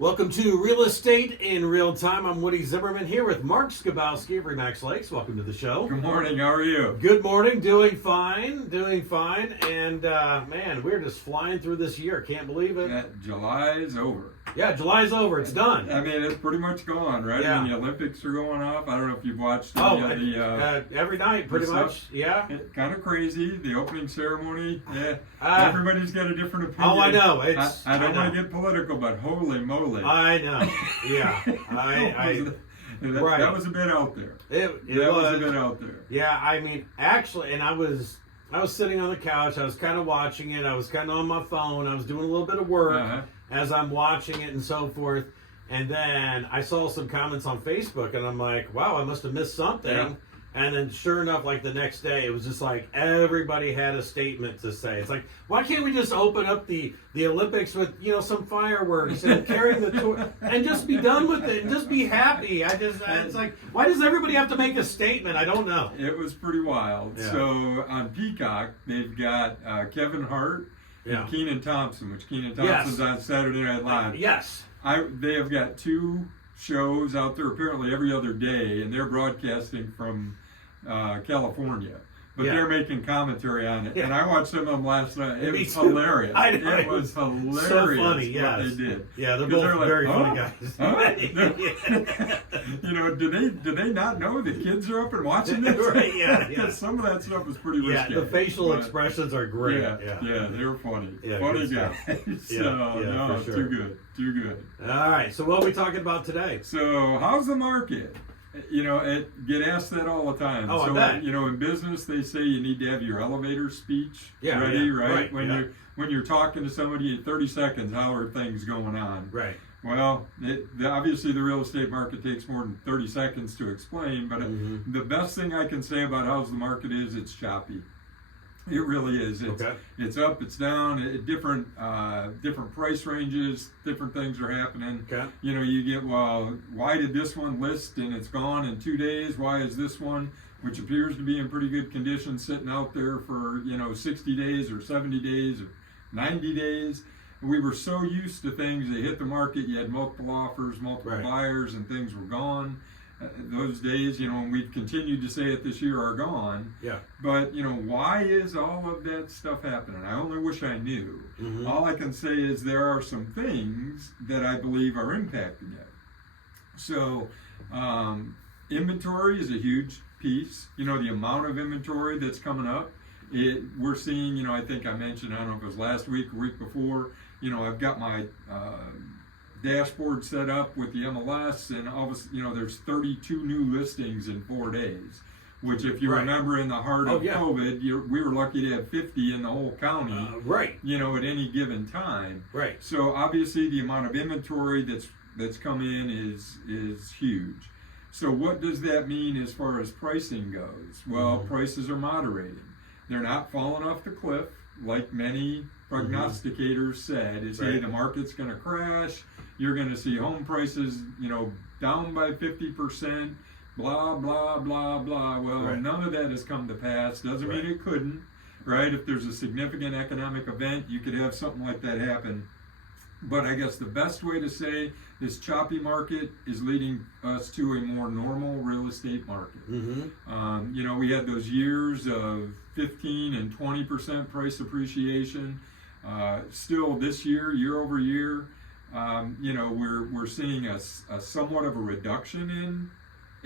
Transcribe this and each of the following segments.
Welcome to Real Estate in Real Time. I'm Woody Zimmerman here with Mark Skibowski of Remax Lakes. Welcome to the show. Good morning. How are you? Good morning. Doing fine. And man, we're just flying through this year. Can't believe it. July is over. Yeah, July's over. It's done. I mean, it's pretty much gone, right? Yeah. I mean, the Olympics are going off. I don't know if you've watched Every night, pretty much. Yeah. Kind of crazy. The opening ceremony. Yeah. Everybody's got a different opinion. Oh, I know. I don't want to get political, but holy moly. I know. Yeah. That was a bit out there. It was a bit out there. Yeah, I mean, actually, and I was sitting on the couch. I was kind of watching it. I was kind of on my phone. I was doing a little bit of work as I'm watching it and so forth. And then I saw some comments on Facebook, and I'm like, wow, I must have missed something. Yeah. And then sure enough, like the next day, it was just like everybody had a statement to say. It's like, why can't we just open up the Olympics with, some fireworks and carrying the torch and just be done with it and just be happy? It's like, why does everybody have to make a statement? I don't know. It was pretty wild. Yeah. So on Peacock, they've got Kevin Hart and Kenan Thompson, which Kenan Thompson's on Saturday Night Live. Yes. They have got two shows out there apparently every other day, and they're broadcasting from California. But they're making commentary on it. Yeah. And I watched some of them last night. It was hilarious. I know. It was hilarious so funny, what they did. Yeah, they're both very funny guys. Do they not know the kids are up and watching this? Right, yeah. Some of that stuff was pretty risky. Yeah, the facial expressions are great. Yeah, they were funny. Yeah, funny guys. For sure. Too good. All right, so what are we talking about today? So how's the market? Get asked that all the time. Oh, so, I bet. In business, they say you need to have your elevator speech ready, right? When you're talking to somebody in 30 seconds, how are things going on? Right. Well, obviously the real estate market takes more than 30 seconds to explain, but the best thing I can say about how's the market is it's choppy. It really is. It's up, it's down, different price ranges, different things are happening. Okay. You get, why did this one list and it's gone in 2 days? Why is this one, which appears to be in pretty good condition, sitting out there for, 60 days or 70 days or 90 days? We were so used to things, they hit the market, you had multiple offers, multiple buyers, and things were gone. Those days, and we've continued to say it this year, are gone. Yeah. But, why is all of that stuff happening? I only wish I knew. All I can say is there are some things that I believe are impacting it. So, inventory is a huge piece. The amount of inventory that's coming up. We're seeing, I think I mentioned, I don't know if it was last week or week before, I've got my dashboard set up with the MLS, and all of a sudden, there's 32 new listings in 4 days, which if you remember in the heart of COVID, we were lucky to have 50 in the whole county, at any given time. Right. So obviously the amount of inventory that's come in is huge. So what does that mean as far as pricing goes? Well, prices are moderating. They're not falling off the cliff like many prognosticators said. Hey, the market's going to crash. You're going to see home prices, down by 50%, blah, blah, blah, blah. Well, none of that has come to pass. Doesn't mean it couldn't, right? If there's a significant economic event, you could have something like that happen. But I guess the best way to say this choppy market is leading us to a more normal real estate market. We had those years of 15 and 20% price appreciation. Still this year over year, we're seeing a somewhat of a reduction in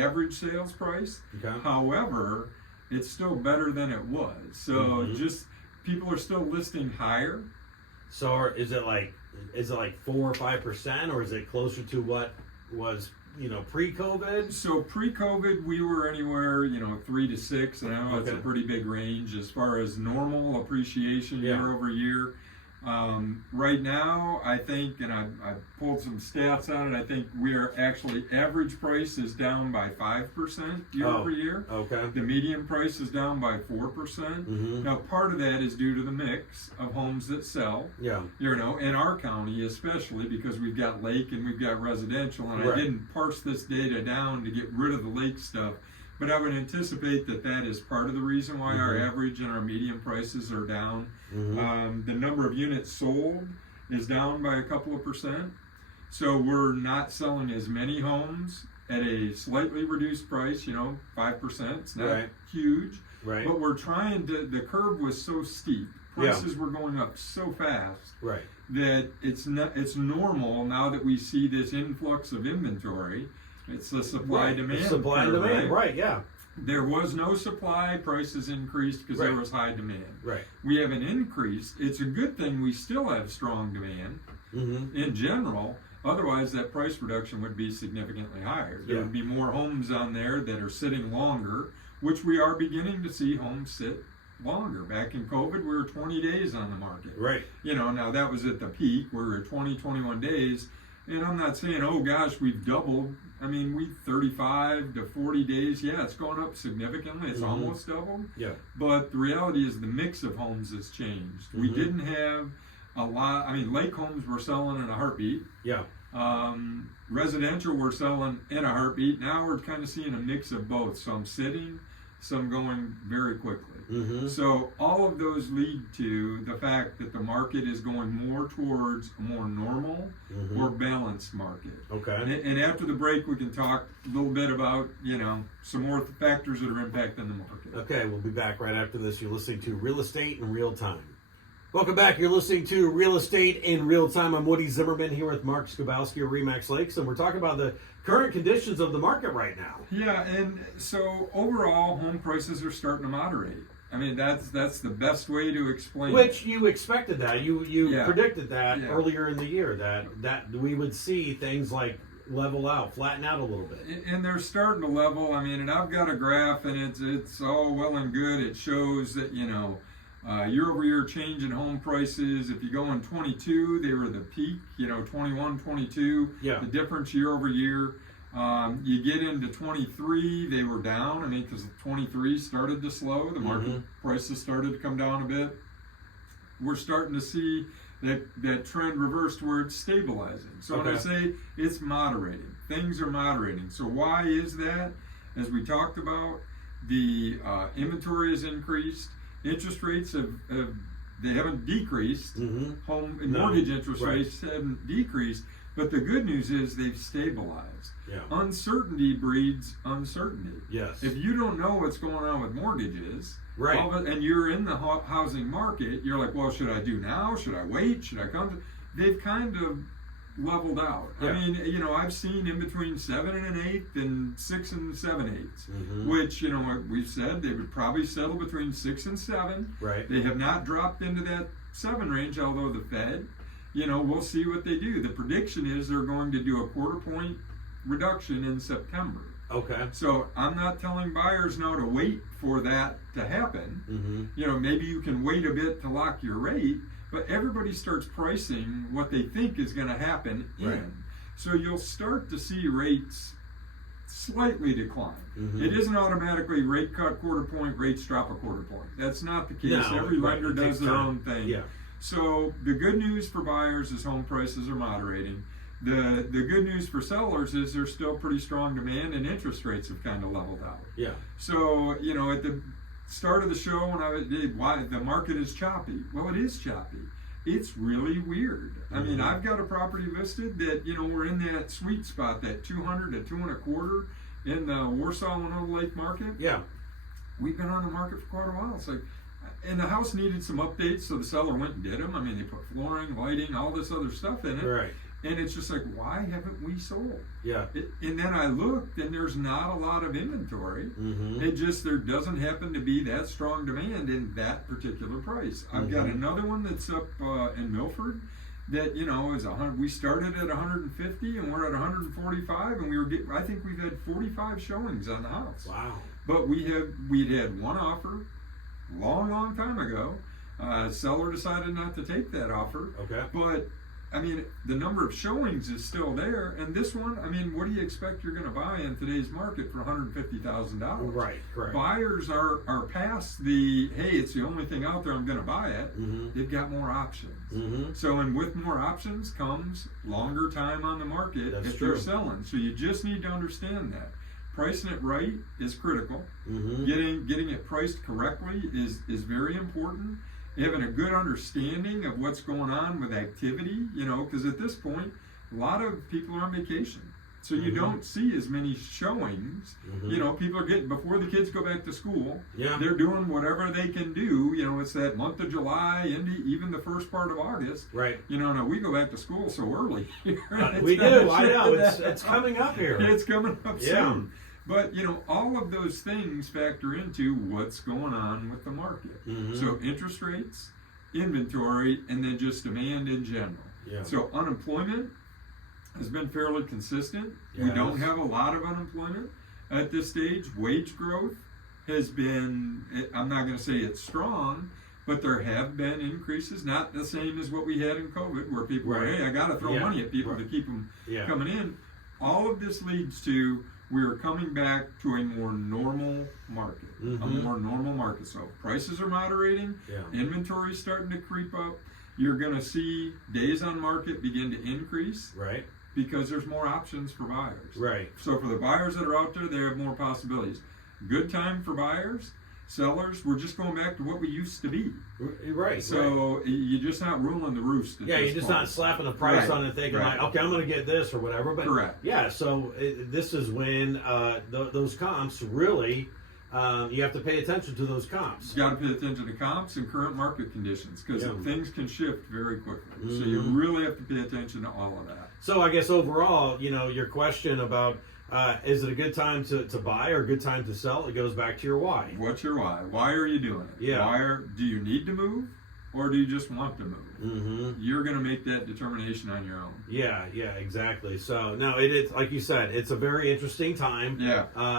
average sales price. Okay. However, it's still better than it was. So just people are still listing higher. So is it like 4 or 5%, or is it closer to what was pre-COVID? So pre-COVID we were anywhere 3 to 6, and I know it's a pretty big range as far as normal appreciation year over year. Right now, I think, and I pulled some stats on it, I think we are actually, average price is down by 5% year over year. Okay. The median price is down by 4%. Now, part of that is due to the mix of homes that sell. Yeah. In our county especially, because we've got lake and we've got residential, and I didn't parse this data down to get rid of the lake stuff. But I would anticipate that is part of the reason why our average and our median prices are down. The number of units sold is down by a couple of percent. So we're not selling as many homes at a slightly reduced price, 5%. It's not huge. Right. But we're trying to, the curve was so steep. Prices were going up so fast that it's normal now that we see this influx of inventory. It's the supply-demand curve. Supply and demand, right, yeah. There was no supply, prices increased because there was high demand. Right. We have an increase. It's a good thing we still have strong demand in general. Otherwise, that price reduction would be significantly higher. There would be more homes on there that are sitting longer, which we are beginning to see homes sit longer. Back in COVID, we were 20 days on the market. Right. Now that was at the peak. We were at 20, 21 days. And I'm not saying, oh gosh, we've doubled. I mean, we 35 to 40 days. Yeah, it's gone up significantly. It's almost doubled. Yeah. But the reality is the mix of homes has changed. We didn't have a lot. I mean, lake homes were selling in a heartbeat. Yeah. Residential we're selling in a heartbeat. Now we're kind of seeing a mix of both. Some sitting, some going very quickly. So all of those lead to the fact that the market is going more towards a more normal or balanced market. Okay. And after the break, we can talk a little bit about, some more factors that are impacting the market. Okay, we'll be back right after this. You're listening to Real Estate in Real Time. Welcome back. You're listening to Real Estate in Real Time. I'm Woody Zimmerman here with Mark Skibowski of RE/MAX Lakes, and we're talking about the current conditions of the market right now. Yeah, and so overall, home prices are starting to moderate. I mean, that's the best way to explain Which it. you expected that. You predicted that earlier in the year, that we would see things like level out, flatten out a little bit. And they're starting to level. I mean, and I've got a graph, and it's all well and good. It shows that, year-over-year change in home prices. If you go in 22, they were the peak, 21, 22, the difference year-over-year. You get into 23, they were down. I mean, because 23 started to slow. The market prices started to come down a bit. We're starting to see that trend reversed where it's stabilizing. So when I say it's moderating, things are moderating. So why is that? As we talked about, the inventory has increased. Interest rates haven't decreased. Home and mortgage interest rates haven't decreased. But the good news is they've stabilized. Yeah. Uncertainty breeds uncertainty. Yes. If you don't know what's going on with mortgages, right, and you're in the housing market, you're like, well, should I do now? Should I wait? Should I come? They've kind of leveled out. Yeah. I mean, I've seen in between 7 1/8 and 6 7/8, which, we've said they would probably settle between 6 and 7. Right. They have not dropped into that 7 range, although the Fed, we'll see what they do. The prediction is they're going to do a 1/4 point reduction in September. Okay. So I'm not telling buyers now to wait for that to happen. Maybe you can wait a bit to lock your rate, but everybody starts pricing what they think is going to happen in. So you'll start to see rates slightly decline. It isn't automatically rate cut 1/4 point, rates drop a 1/4 point. That's not the case. No, Every lender does their own thing. Yeah. So the good news for buyers is home prices are moderating. The good news for sellers is there's still pretty strong demand and interest rates have kind of leveled out. Yeah. So, at the start of the show when why the market is choppy. Well, it is choppy. It's really weird. I mean, I've got a property listed that, we're in that sweet spot, that 200 to 2 1/4 in the Warsaw-Windiana Lake market. Yeah. We've been on the market for quite a while. It's like, and the house needed some updates, so the seller went and did them. I mean, they put flooring, lighting, all this other stuff in it. Right. And it's just like, why haven't we sold? Yeah. And then I looked, and there's not a lot of inventory. It just, there doesn't happen to be that strong demand in that particular price. I've got another one that's up in Milford that, is 100. We started at 150, and we're at 145, and I think we've had 45 showings on the house. Wow. But we'd had one offer long time ago. Seller decided not to take that offer. Okay. But I mean, the number of showings is still there, and this one, I mean, what do you expect you're going to buy in today's market for $150,000? Right, correct. Buyers are past the, hey, it's the only thing out there, I'm going to buy it. They've got more options. So, and with more options comes longer time on the market if you're selling. So you just need to understand that. Pricing it right is critical. Getting it priced correctly is very important. Having a good understanding of what's going on with activity, because at this point, a lot of people are on vacation. So you don't see as many showings. You know, people are getting, before the kids go back to school, they're doing whatever they can do. You know, it's that month of July, into even the first part of August. Right. You know, now we go back to school so early. We do, I know. It's coming up here. It's coming up soon. But, you know, all of those things factor into what's going on with the market. So interest rates, inventory, and then just demand in general. So unemployment has been fairly consistent. We don't have a lot of unemployment at this stage. Wage growth has been, I'm not going to say it's strong, but there have been increases, not the same as what we had in COVID, where people were, hey, I got to throw money at people to keep them coming in. All of this leads to we're coming back to a more normal market, a more normal market. So prices are moderating, inventory is starting to creep up. You're going to see days on market begin to increase. Right. Because there's more options for buyers. Right. So for the buyers that are out there, they have more possibilities. Good time for buyers. Sellers, we're just going back to what we used to be. Right. So you're just not ruling the roost. You're just not slapping a price on it thinking like, okay, I'm going to get this or whatever. But yeah, so this is when those comps really, you have to pay attention to those comps. You got to pay attention to comps and current market conditions because things can shift very quickly. So you really have to pay attention to all of that. So I guess overall, you know, your question about is it a good time to buy or a good time to sell? It goes back to your why. What's your why? Why are you doing it? Do you need to move or do you just want to move? You're going to make that determination on your own. Yeah, exactly. So, no, it is, like you said, it's a very interesting time.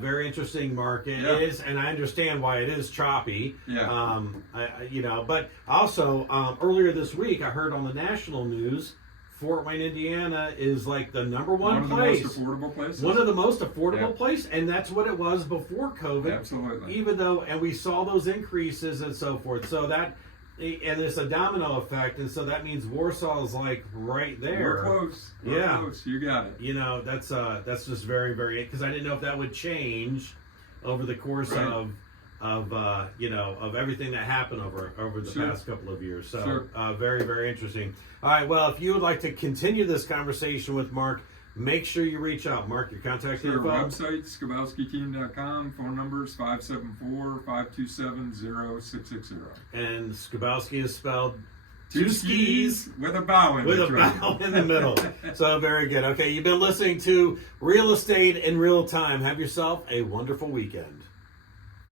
Very interesting market. It is, and I understand why it is choppy. You know, but also, earlier this week, I heard on the national news, Fort Wayne, Indiana is like the number one place. One of the most affordable places. One of the most affordable places, and that's what it was before COVID. Absolutely. Even though, and we saw those increases and so forth. So that, and it's a domino effect, and so that means Warsaw is like right there. We're close. We're close. You got it. You know, that's just very, very, because I didn't know if that would change over the course of you know, of everything that happened over the past couple of years. So very, very interesting. All right, well, if you would like to continue this conversation with Mark, make sure you reach out. Mark, your contact info. Website, skibowskiteam.com. Phone numbers 574-527-0660. And Skibowski is spelled two skis with a bow in with a bow in the middle. So very good. Okay, you've been listening to Real Estate in Real Time. Have yourself a wonderful weekend.